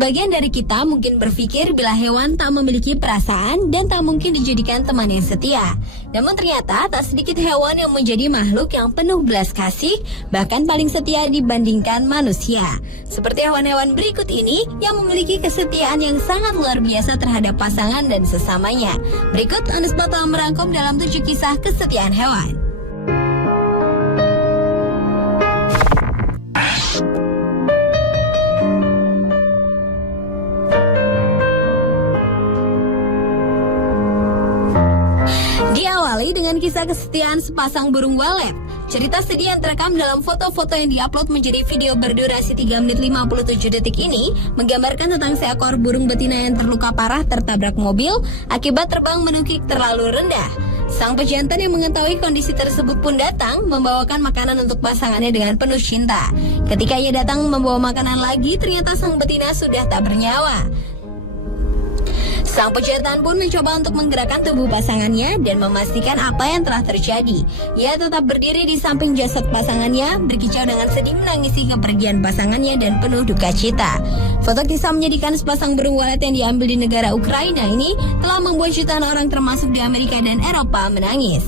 Sebagian dari kita mungkin berpikir bila hewan tak memiliki perasaan dan tak mungkin dijadikan teman yang setia. Namun ternyata tak sedikit hewan yang menjadi makhluk yang penuh belas kasih, bahkan paling setia dibandingkan manusia. Seperti hewan-hewan berikut ini yang memiliki kesetiaan yang sangat luar biasa terhadap pasangan dan sesamanya. Berikut Anusba telah merangkum dalam 7 kisah kesetiaan hewan. Diawali dengan kisah kesetiaan sepasang burung walet. Cerita sedih yang terekam dalam foto-foto yang diupload menjadi video berdurasi 3 menit 57 detik ini menggambarkan tentang seekor burung betina yang terluka parah tertabrak mobil akibat terbang menukik terlalu rendah. Sang pejantan yang mengetahui kondisi tersebut pun datang membawakan makanan untuk pasangannya dengan penuh cinta. Ketika ia datang membawa makanan lagi, ternyata sang betina sudah tak bernyawa. Sang pejantan pun mencoba untuk menggerakkan tubuh pasangannya dan memastikan apa yang telah terjadi. Ia tetap berdiri di samping jasad pasangannya, berkicau dengan sedih menangisi kepergian pasangannya dan penuh duka cita. Foto kisah menyedihkan sepasang burung walet yang diambil di negara Ukraina ini telah membuat jutaan orang termasuk di Amerika dan Eropa menangis.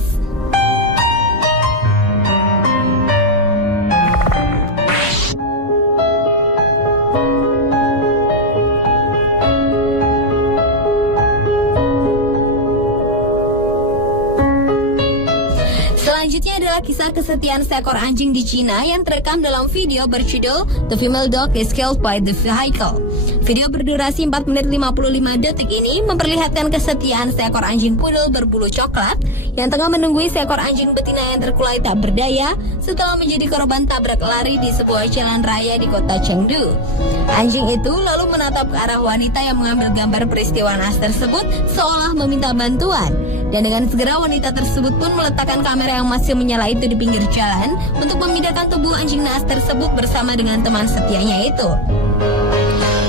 Selanjutnya adalah kisah kesetiaan seekor anjing di Cina yang terekam dalam video berjudul The Female Dog is Killed by the Vehicle. Video berdurasi 4 menit 55 detik ini memperlihatkan kesetiaan seekor anjing pudel berbulu coklat yang tengah menunggui seekor anjing betina yang terkulai tak berdaya setelah menjadi korban tabrak lari di sebuah jalan raya di kota Chengdu. Anjing itu lalu menatap ke arah wanita yang mengambil gambar peristiwa naas tersebut seolah meminta bantuan. Dan dengan segera wanita tersebut pun meletakkan kamera yang masih menyala itu di pinggir jalan untuk memindahkan tubuh anjing naas tersebut bersama dengan teman setianya itu.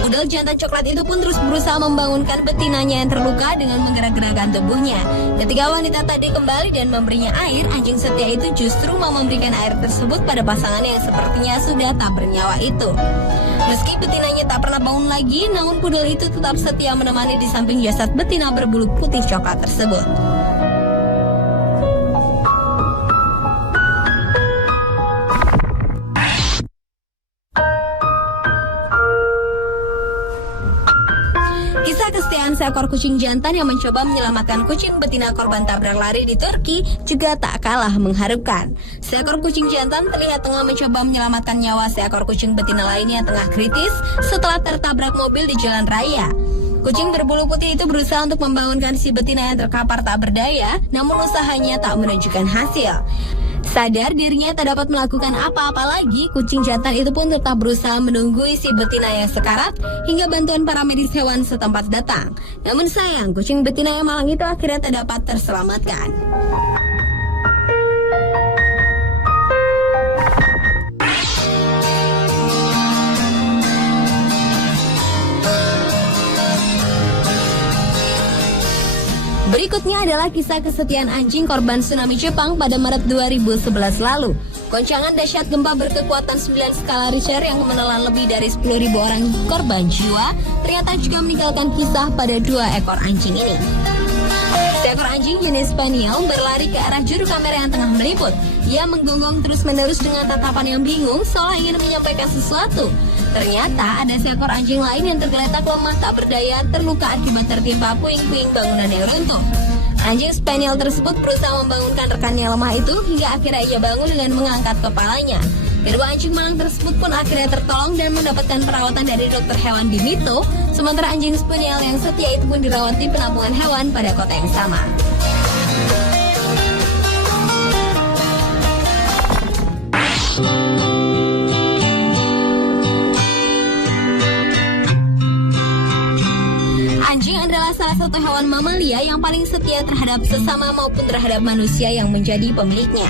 Pudel jantan coklat itu pun terus berusaha membangunkan betinanya yang terluka dengan menggerak-gerakkan tubuhnya. Ketika wanita tadi kembali dan memberinya air, anjing setia itu justru mau memberikan air tersebut pada pasangannya yang sepertinya sudah tak bernyawa itu. Meski betinanya tak pernah bangun lagi, namun pudel itu tetap setia menemani di samping jasad betina berbulu putih coklat tersebut. Kisah kesetiaan seekor kucing jantan yang mencoba menyelamatkan kucing betina korban tabrak lari di Turki juga tak kalah mengharukan. Seekor kucing jantan terlihat tengah mencoba menyelamatkan nyawa seekor kucing betina lainnya yang tengah kritis setelah tertabrak mobil di jalan raya. Kucing berbulu putih itu berusaha untuk membangunkan si betina yang terkapar tak berdaya, namun usahanya tak menunjukkan hasil. Sadar dirinya tak dapat melakukan apa-apa lagi, kucing jantan itu pun tetap berusaha menunggui si betina yang sekarat hingga bantuan para medis hewan setempat datang. Namun sayang, kucing betina yang malang itu akhirnya tak dapat terselamatkan. Berikutnya adalah kisah kesetiaan anjing korban tsunami Jepang pada Maret 2011 lalu. Goncangan dahsyat gempa berkekuatan 9 skala Richter yang menelan lebih dari 10.000 orang korban jiwa ternyata juga meninggalkan kisah pada 2 ekor anjing ini. Seekor anjing jenis Spaniel berlari ke arah juru kamera yang tengah meliput. Ia menggonggong terus-menerus dengan tatapan yang bingung seolah ingin menyampaikan sesuatu. Ternyata ada seekor anjing lain yang tergeletak lemah tak berdaya terluka akibat tertimpa puing-puing bangunan yang runtuh. Anjing Spaniel tersebut berusaha membangunkan rekannya lemah itu hingga akhirnya ia bangun dengan mengangkat kepalanya. Kedua anjing malang tersebut pun akhirnya tertolong dan mendapatkan perawatan dari dokter hewan di Mito, sementara anjing Spaniel yang setia itu pun dirawat di penampungan hewan pada kota yang sama. Anjing adalah salah satu hewan mamalia yang paling setia terhadap sesama maupun terhadap manusia yang menjadi pemiliknya.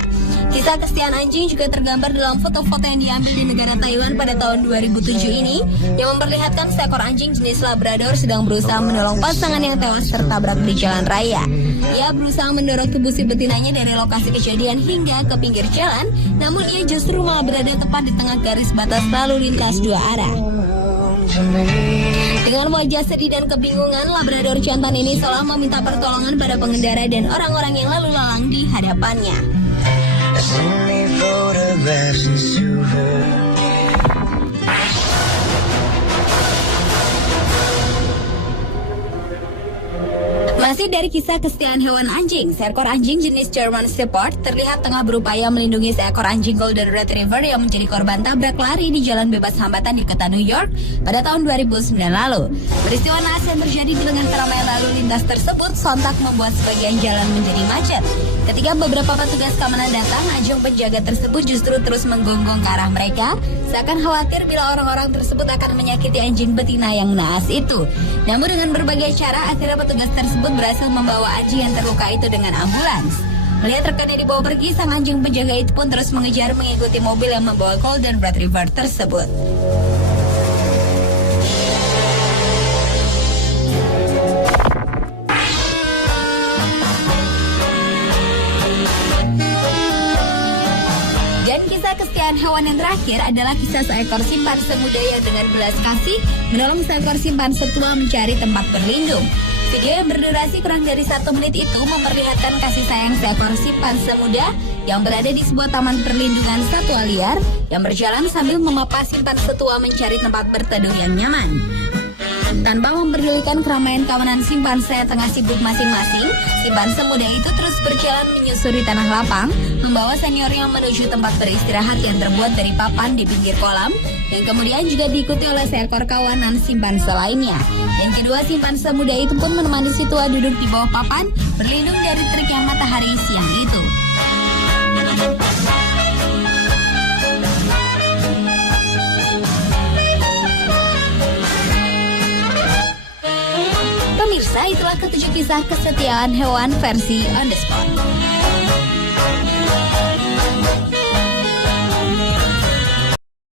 Kisah kesetiaan anjing juga tergambar dalam foto-foto yang diambil di negara Taiwan pada tahun 2007 ini yang memperlihatkan seekor anjing jenis Labrador sedang berusaha menolong pasangan yang tewas tertabrak di jalan raya. Ia berusaha mendorong tubuh si betinanya dari lokasi kejadian hingga ke pinggir jalan, namun ia justru malah berada tepat di tengah garis batas lalu lintas 2 arah. Dengan wajah sedih dan kebingungan, Labrador jantan ini seolah meminta pertolongan pada pengendara dan orang-orang yang lalu lalang di hadapannya. Masih dari kisah kesetiaan hewan anjing, seekor anjing jenis German Shepherd terlihat tengah berupaya melindungi seekor anjing Golden Retriever yang menjadi korban tabrak lari di jalan bebas hambatan di kota New York pada tahun 2009 lalu. Peristiwa naas yang terjadi di tengah keramaian lalu lintas tersebut sontak membuat sebagian jalan menjadi macet. Ketika beberapa petugas keamanan datang, anjing penjaga tersebut justru terus menggonggong ke arah mereka, seakan khawatir bila orang-orang tersebut akan menyakiti anjing betina yang naas itu. Namun dengan berbagai cara, akhirnya petugas tersebut berhasil membawa anjing yang terluka itu dengan ambulans. Melihat rekannya dibawa pergi, sang anjing penjaga itu pun terus mengejar mengikuti mobil yang membawa Golden Retriever tersebut. Dan kisah kesetiaan hewan yang terakhir adalah kisah seekor simpanse muda yang dengan belas kasih menolong seekor simpanse tua mencari tempat berlindung. Video yang berdurasi kurang dari 1 menit itu memperlihatkan kasih sayang seekor simpanse muda yang berada di sebuah taman perlindungan satwa liar yang berjalan sambil memapa simpanse tua mencari tempat berteduh yang nyaman. Tanpa memperdulikan keramaian kawanan simpanse yang tengah sibuk masing-masing, simpanse muda itu terus berjalan menyusuri tanah lapang, membawa seniornya menuju tempat beristirahat yang terbuat dari papan di pinggir kolam, yang kemudian juga diikuti oleh seekor kawanan simpanse lainnya. Dan kedua simpanse muda itu pun menemani si tua duduk di bawah papan, berlindung dari teriknya matahari siang itu. Pemirsa, itulah ketujuh kisah kesetiaan hewan versi On The Spot.